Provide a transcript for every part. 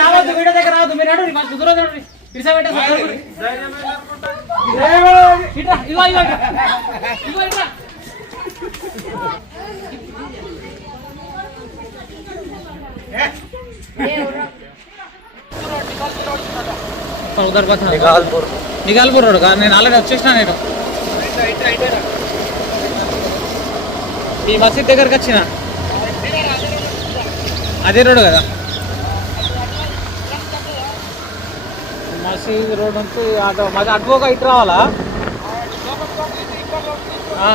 రావద్దు వీడియో దగ్గర రావద్దు మీరు నడు మాకు దూరం నడు ఇడిసా పెట్టేస్తా ఇట్రా ఇగో ఇగో ఇగో. ఇగో ఇట్రా ఉదర్ పథ నిగాల్పూర్. నిగాల్పూర్ రోడ్ కాదు నేను ఆల్రెడీ వచ్చేసిన నేను. ఈ మసీద్ దగ్గరకు వచ్చిన. అదే రోడ్ కదా? మసీద్ రోడ్ నుంచి అటు మాది అటుపోక ఇటు రావాలా?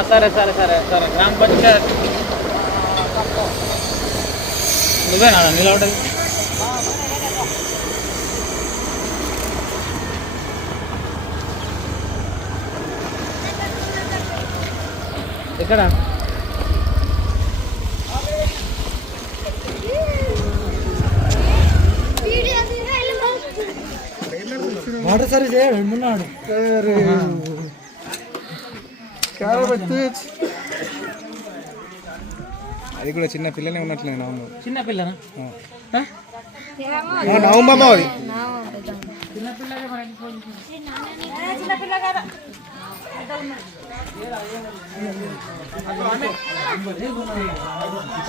సరే సరే సరే సరే. గ్రామ పంచాయత్. నువ్వేనా? నిలబడేది ఎక్కడ? వాటర్ సర్వీస్ చేయడు ఉన్నాడు అది కూడా చిన్న పిల్లనే ఉన్నట్లే నవ్వు చిన్న పిల్లనా? ఆ? నవ్వు అది.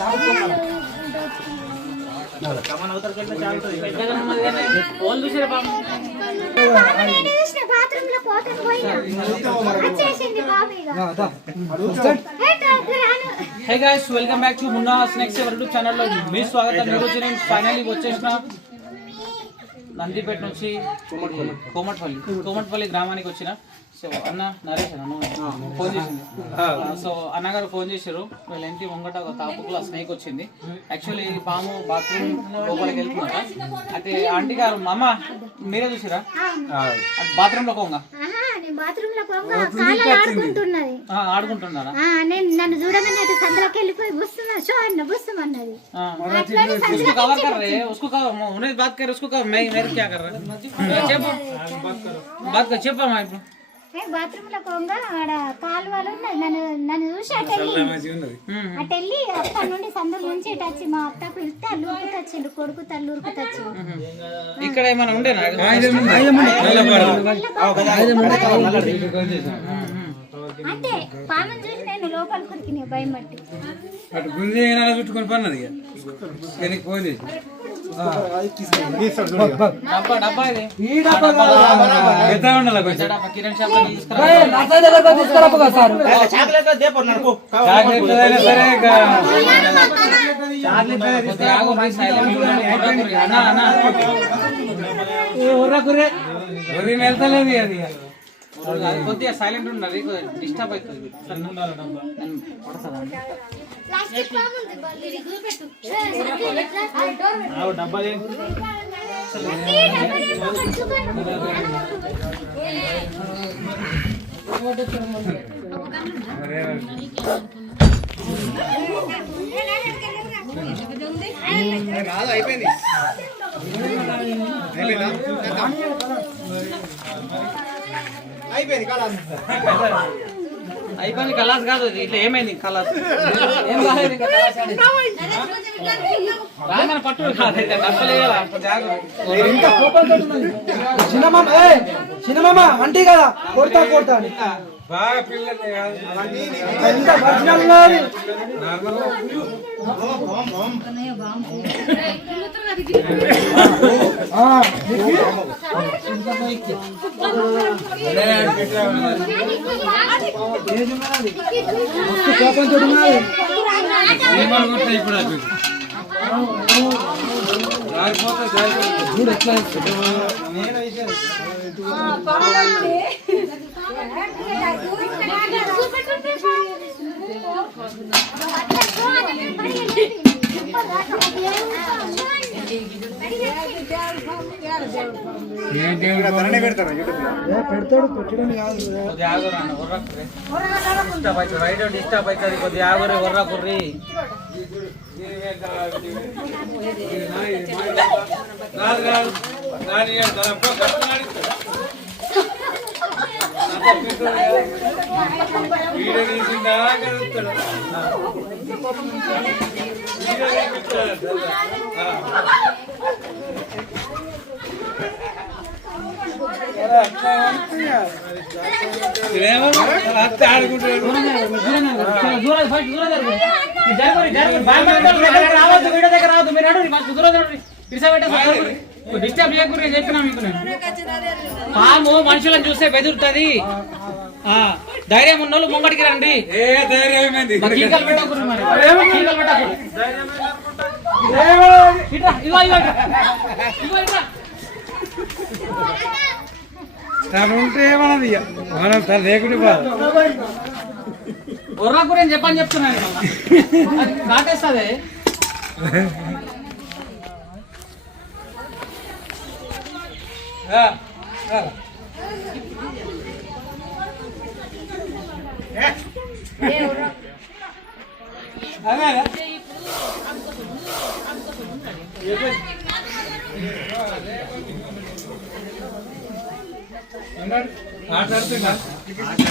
పోతాను hey guys welcome back to Munna snacks YouTube ఛానల్లో మీ స్వాగతం. ఈరోజు నేను ఫైనల్లీ వచ్చేసిన నందిపేట నుంచి కోమట్పల్లి. కోమట్పల్లి గ్రామానికి వచ్చిన సో అన్న నరేష్ అన్న నువ్వు ఫోన్ చేసింది సో అన్నగారు ఫోన్ చేశారు వీళ్ళ ఇంటి ముంగట ఒక తాపుకుల స్నేక్ వచ్చింది యాక్చువల్లీ ఈ పాము బాత్రూమ్ లోపలికి వెళ్తుందట అయితే ఆంటీ గారు మామ మీరే చూసారా బాత్రూమ్ లో కొంగ ఆహా, నేను బాత్రూమ్ లో పోగా కాళ్ళు ఆడుకుంటున్నది ఆ, ఆడుకుంటున్నారా ఆ, నేను నన్ను చూడగానే అటు సందులోకి వెళ్ళిపోయి బుస్తున్నా షో అన్న బుస్తమన్నది हाँ। అట్లనే उसको సందులోకి कवर कर रहे हैं उसको कवर उन्हें बात कर उसको कवर मैं मेरे क्या कर रहा है చెప్పు बात कर చెప్పు అమ్మా బాత్రూమ్లో పోగా ఆడ కాలువలు ఉన్నది నన్ను నన్ను చూసి అటు వెళ్ళి అటు వెళ్ళి అక్కడి నుండి సందుల నుంచి ఇటు వచ్చి మా అత్త పిలిస్తే అల్లు ఉరుకుతచ్చిండు కొడుకు తల్లు ఉరుకుతచ్చిండు ఇక్కడ ఏమైనా ఉండేనా? అంటే పాముని చూసి నేను లోపల కురికిన భయం బట్టి అటు గుంజి ఏనాడ చుట్టుకొని పన్నది ఫోన్ చేసి డబ్బా డబ్బా ఇది. ఈ డబ్బా పెద్ద ఉండాలి కొంచెం. డబ్బా కిరణ్ షాప్లో తీసుకురా. నా సైడ్ దగ్గర తీసుకురా కదా సార్. చాక్లెట్ అయినా సరే ఇక. కొద్దిగా ఆగు, మరి silent గా ఉండండి. ఒర్రా కుర్రి. అన్న, అన్న. ఏ ఉర్రా కుర్రే ఉర్రి వెళ్తలేదు. అది. కొద్దిగా సైలెంట్ ఉండాలి డిస్టర్బ్ అవుతుంది. డబ్బా లేదు, ఒకటి చూపెట్టు. అయిపోయింది కలాస్ కాదు. ఇట్లా ఏమైంది కలాస్ ఏం కాలేదు ఇంకా. రాగానే పట్టు కాదు ఉన్నది చిన్నమామ చిన్నమామ అంటీ కదా. కొడతా కొడతా. ఎంత ఒరిజినల్ ఉన్నది ఏమని కొట్టినా ఇప్పుడు. చూడు ఎట్లా పెడతాడు పెట్టడం కాదు కొద్దిగా డిస్టర్బ్ అవుతుంది రైట్ డిస్టర్బ్ అవుతుంది కొద్దిగా ఆగురే. ఉర్రా కుర్రీ కాదు నాని తీసిందా దూరం దూరం రావద్దు, వీడియో దగ్గర రావద్దు. మీరు మాకు దూరం డిస్టర్బ్ చెప్పినా మీకు నేను. పాము మనుషులను చూస్తే బెదురుతుంది. ఆ, ధైర్యం ఉన్నోళ్ళు ముంగడికి రండి. కీకలు పెట్టకూడదు మరి. పెట్టకూడదు. ఉంటే ఏమన్నది మనం తను లేకుంటే నేను చెప్పని చెప్తున్నాను అది కాటేస్తుంది.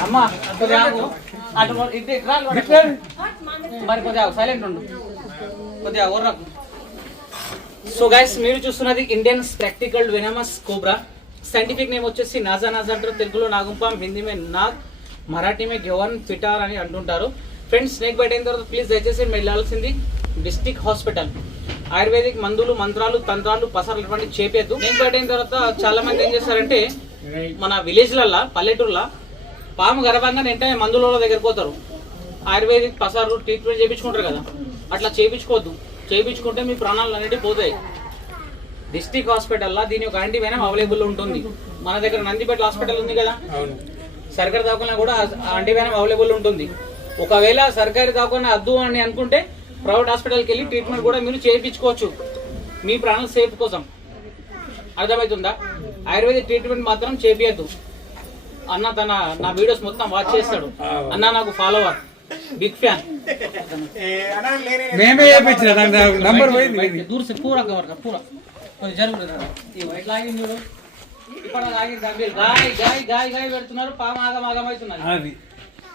అమ్మా కొద్దిగా అటు ఇటు రా, మరి కొద్దిగా సైలెంట్ ఉండు కొద్దిగా ఓర్రకు సో గైస్ మీరు చూస్తున్నది Indian spectacled venomous cobra scientific name వచ్చేసి నాజా నాజా అంటారు. తెలుగులో నాగుంపం హిందీ మే నాగ్ మరాఠీ మే గెవన్ పిటార్ అని అంటుంటారు. ఫ్రెండ్స్ స్నేక్ బైట్ అయిన తర్వాత ప్లీజ్ దయచేసి వెళ్ళాల్సింది డిస్టిక్ హాస్పిటల్ ఆయుర్వేదిక్ మందులు మంత్రాలు తంత్రాలు పసరాలు ఇటువంటి చేపేద్దు స్నేక్ బైట్ అయిన తర్వాత చాలా మంది ఏం చేస్తారంటే మన విలేజ్లల్లో పల్లెటూర్ల పాము గర్భంగా వెంటనే మందుల దగ్గరికి పోతారు. ఆయుర్వేదిక్ పసారు ట్రీట్మెంట్ చేయించుకుంటారు కదా. అట్లా చేయించుకోవద్దు చేయించుకుంటే మీ ప్రాణాలు అనేవి పోతాయి. డిస్టిక్ హాస్పిటల్లో దీని ఒక యాంటీ వెనం అవైలబుల్ ఉంటుంది. మన దగ్గర నందిపేట హాస్పిటల్ ఉంది కదా? సర్కారీ దవాఖాన కూడా యాంటీ వెనం అవైలబుల్ ఉంటుంది. ఒకవేళ సర్కారీ దవాఖాన వద్దు అని అనుకుంటే ప్రైవేట్ హాస్పిటల్కి వెళ్ళి ట్రీట్మెంట్ కూడా మీరు చేయించుకోవచ్చు. మీ ప్రాణం సేఫ్ కోసం. అర్థమవుతుందా ఆయుర్వేదిక్ ట్రీట్మెంట్ మాత్రం చేపియద్దు. అన్న తన నా వీడియోస్ మొత్తం వాచ్ చేస్తాడు. అన్న నాకు ఫాలోవర్ బిగ్ ఫ్యాన్ మేమే చేయించిన నంబర్ పోయింది కవర్ కొంచెం జరుగుతుంది మీరు గాయ గాయ గాయ గాయ పెడుతున్నారు పాము ఆగం ఆగం అవుతున్నారు.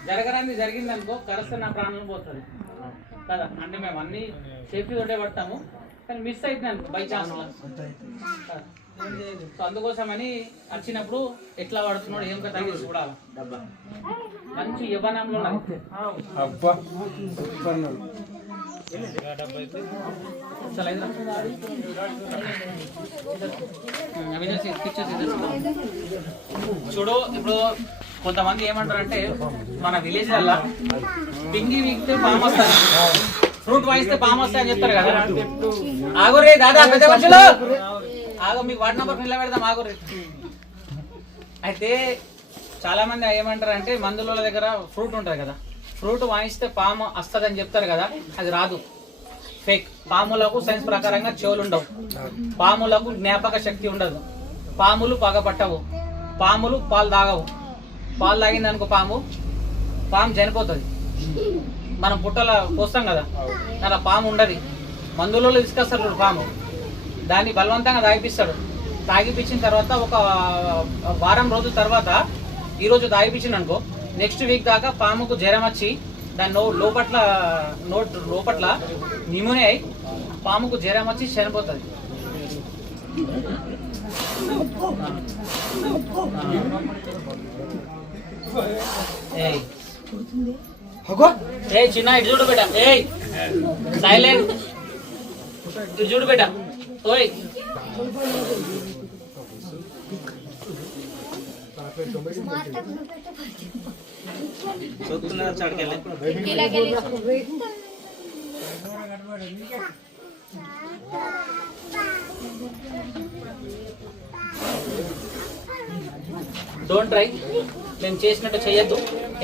జరగరాన్ని జరిగింది అనుకో కరెస్తే నా ప్రాణం పోతుంది కదా అంటే మేము అన్ని సేఫ్టీ తోటే పడతాము. కానీ మిస్ అవుతుంది బై ఛాన్స్ అందుకోసమని వచ్చినప్పుడు ఎట్లా పడుతున్నాడు ఏం కదా చూడాలి. మంచి యవనంలో చూడు ఇప్పుడు కొంతమంది ఏమంటారంటే మన విలేజ్ వల్ల పిండి వీక్తే పాము వస్తాయి ఫ్రూట్ వాయిస్తే పాము వస్తాయని చెప్తారు కదా. ఆగురే దాదా పెద్ద మనుషులు! ఆగు మీకు వార్డ్ నెంబర్ నిలబెడదాం ఆగురే అయితే చాలా మంది ఏమంటారు అంటే మందుల దగ్గర ఫ్రూట్ ఉంటుంది కదా. ఫ్రూట్ వాయిస్తే పాము వస్తుంది అని చెప్తారు కదా అది రాదు. ఫేక్ పాములకు సైన్స్ ప్రకారంగా చెవులు ఉండవు పాములకు జ్ఞాపక శక్తి ఉండదు. పాములు పగపట్టవు పాములు పాలు తాగవు. పాలు తాగింది అనుకో పాము పాము చనిపోతుంది. మనం పుట్టల పోస్తాం కదా. అలా పాము ఉండదు. మందులలో తీసుకొస్తారు పాము. దాన్ని బలవంతంగా తాగిపిస్తాడు. తాగిపించిన తర్వాత ఒక వారం రోజుల తర్వాత ఈరోజు తాగిపించింది అనుకో నెక్స్ట్ వీక్ దాకా పాముకు జ్వరం వచ్చి దాని నో లోపట్ల నోట్ లోపట్ల నిమోనియా అయి పాముకు జ్వరం వచ్చి చనిపోతుంది. ఏయ్ చిన్న ఇటు చూడు బేటా. ఏయ్. సైలెంట్. ఇటు చూడు బేటా. ఓయ్ డోంట్ ట్రై మేము చేసినట్టు చేయొద్దు.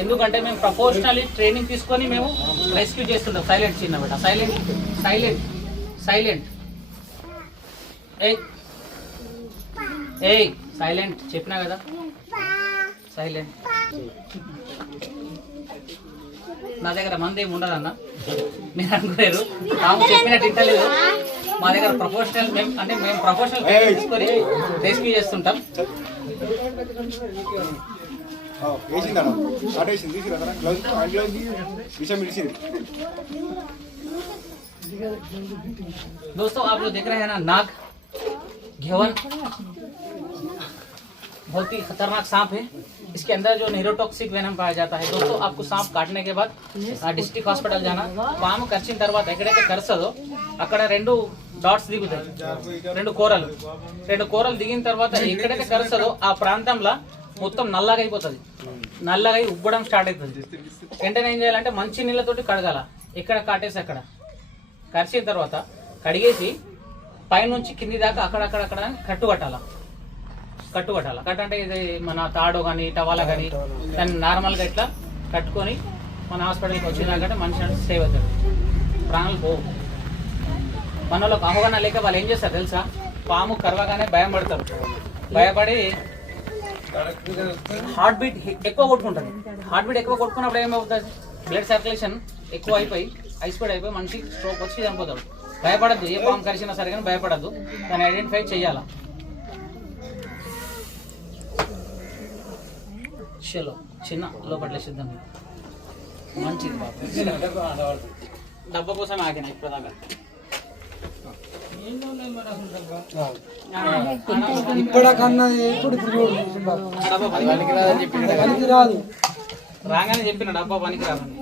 ఎందుకంటే మేము ప్రపోర్షనల్లీ ట్రైనింగ్ తీసుకొని మేము రెస్క్యూ చేస్తుంటాం సైలెంట్ చిన్న బిడ్డ సైలెంట్ సైలెంట్ సైలెంట్ ఏయ్ ఏయ్ సైలెంట్ చెప్పినా కదా సైలెంట్ నా దగ్గర మంది ఏమి ఉండదన్న మీరు అనుకోలేరు నాకు చెప్పినట్టు ఇంటలేదు మా దగ్గర ప్రొఫెషనల్ మేము అంటే మేము ప్రొఫెషనల్ తీసుకొని రెస్క్యూ చేస్తుంటాం వేసింది అన్న అటు వేసింది తీసిరా కదా గ్లౌజ్ హ్యాండ్ గ్లౌజ్ విషయం విడిచింది दोस्तों आप लोग देख रहे हैं ना नाग घेवन बहुत ही खतरनाक सांप है इसके अंदर जो न्यूरोटॉक्सिक वेनम पाया जाता है दोस्तों आपको सांप काटने के बाद డిస్ట్రిక్ట్ హాస్పిటల్ జానా పాము కరిచిన తర్వాత ఎక్కడైతే కరసదో అక్కడ రెండు డాట్స్ దిగుతాయి రెండు కూరలు రెండు కూరలు దిగిన తర్వాత ఎక్కడైతే కరుస్తుందో ఆ ప్రాంతంలో మొత్తం నల్లగా అయిపోతుంది నల్లగా అయి ఉబ్బడం స్టార్ట్ అవుతుంది వెంటనే ఏం చేయాలంటే మంచి నీళ్ళతోటి కడగాల ఎక్కడ కాటేసి అక్కడ కరిచిన తర్వాత కడిగేసి పైనుంచి కింది దాకా అక్కడక్కడక్కడ కట్టు కట్టాల కట్టు కట్టాల కట్ అంటే ఇది మన తాడు కానీ టవాలా కానీ దాన్ని నార్మల్గా ఇట్లా కట్టుకొని మన హాస్పిటల్కి వచ్చినాకంటే మనిషి అంటే సేవ్ అవుతాడు ప్రాణాలు పోవు. మన వాళ్ళకి అవగాహన లేక వాళ్ళు ఏం చేస్తారు తెలుసా? పాము కరవగానే భయం పడతారు. భయపడి హార్ట్ బీట్ ఎక్కువ కొట్టుకుంటుంది. హార్ట్ బీట్ ఎక్కువ కొట్టుకున్నప్పుడు ఏమవుతుంది? బ్లడ్ సర్క్యులేషన్ ఎక్కువ అయిపోయి ఐ స్పీడ్ అయిపోయి మనిషి స్ట్రోక్ వచ్చి చనిపోతాడు. భయపడద్దు ఏ పాము కరిచినా సరే కానీ భయపడద్దు. దాన్ని ఐడెంటిఫై చేయాలా చలో చిన్న లోపట్ల సిద్ధం మంచిది బాబు. డబ్బా కోసం ఆగిన ఇప్పటికన్నా డబ్బా పనికి పనికి రాదు రాగానే చెప్పిన డబ్బా పనికి రాదని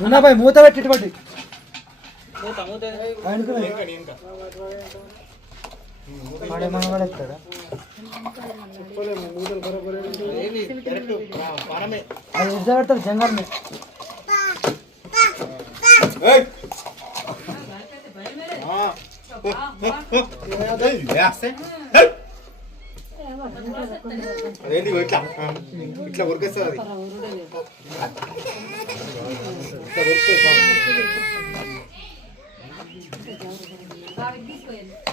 మున్నాబాయ్ మూత పెట్టి ఇటువంటి మూత మూత అదేంటి ఇట్లా ఇట్లా ఉరికేస్తుంది అది ఇట్లా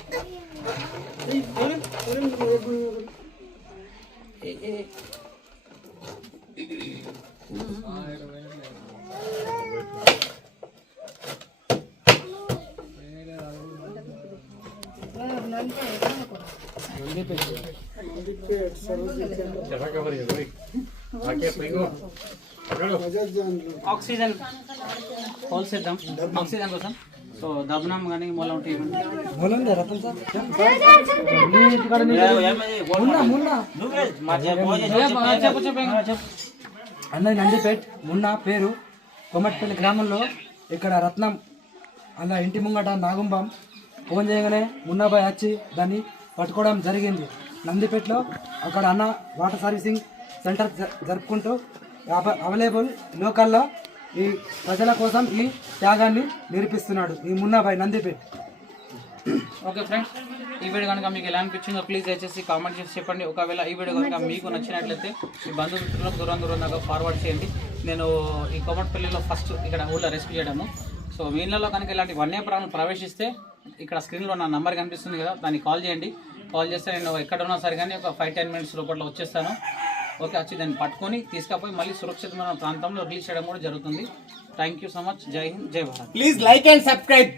ఆక్సిజన్ హోల్సేద్దాం ఆక్సిజన్ కోసం సో దబనం కానీ మూల అన్నది నందిపేట్ మున్నా పేరు కొమట్పల్లి గ్రామంలో ఇక్కడ రత్నం అలా ఇంటి ముంగట నాగుంబం ఫోన్ చేయగానే మున్నాబాయ్ వచ్చి దాన్ని పట్టుకోవడం జరిగింది. నందిపేటలో అక్కడ అన్న వాటర్ సర్వీసింగ్ సెంటర్ జ- జరుపుకుంటూ అవ- అవైలబుల్ లోకల్లో ఈ ప్రజల కోసం ఈ త్యాగాన్ని నిరూపిస్తున్నాడు ఈ మున్నాబాయ్ నందిపేట్. ఓకే ఫ్రెండ్స్ ఈ వీడియో కనుక మీకు ఎలా అనిపించిందో ప్లీజ్ దయచేసి కామెంట్ చేసి చెప్పండి. ఒకవేళ ఈ వీడియో కనుక మీకు నచ్చినట్లయితే మీ బంధుమిత్రులకు దూరం దూరం దాకా ఫార్వర్డ్ చేయండి. నేను ఈ కోమట్పల్లిలో ఫస్ట్ ఇక్కడ ఊళ్ళో రెస్క్యూ చేయడము. సో వీళ్ళలో కనుక ఇలాంటి వన్యప్రాణులు ప్రవేశిస్తే ఇక్కడ స్క్రీన్లో నా నెంబర్ కనిపిస్తుంది కదా దాన్ని కాల్ చేయండి. కాల్ చేస్తే నేను ఎక్కడ ఉన్నా సరే కానీ ఒక ఫైవ్ టెన్ మినిట్స్ లోపల వచ్చేస్తాను. ఓకే వచ్చి దాన్ని పట్టుకొని తీసుకపోయి మళ్ళీ సురక్షితమైన ప్రాంతంలో రిలీజ్ చేయడం కూడా జరుగుతుంది. థ్యాంక్ యూ సో మచ్ జై హింద్ జై Bharat please like and subscribe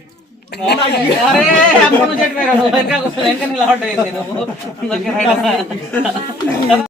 వెనక వెనక నిలబడ్డా నువ్వు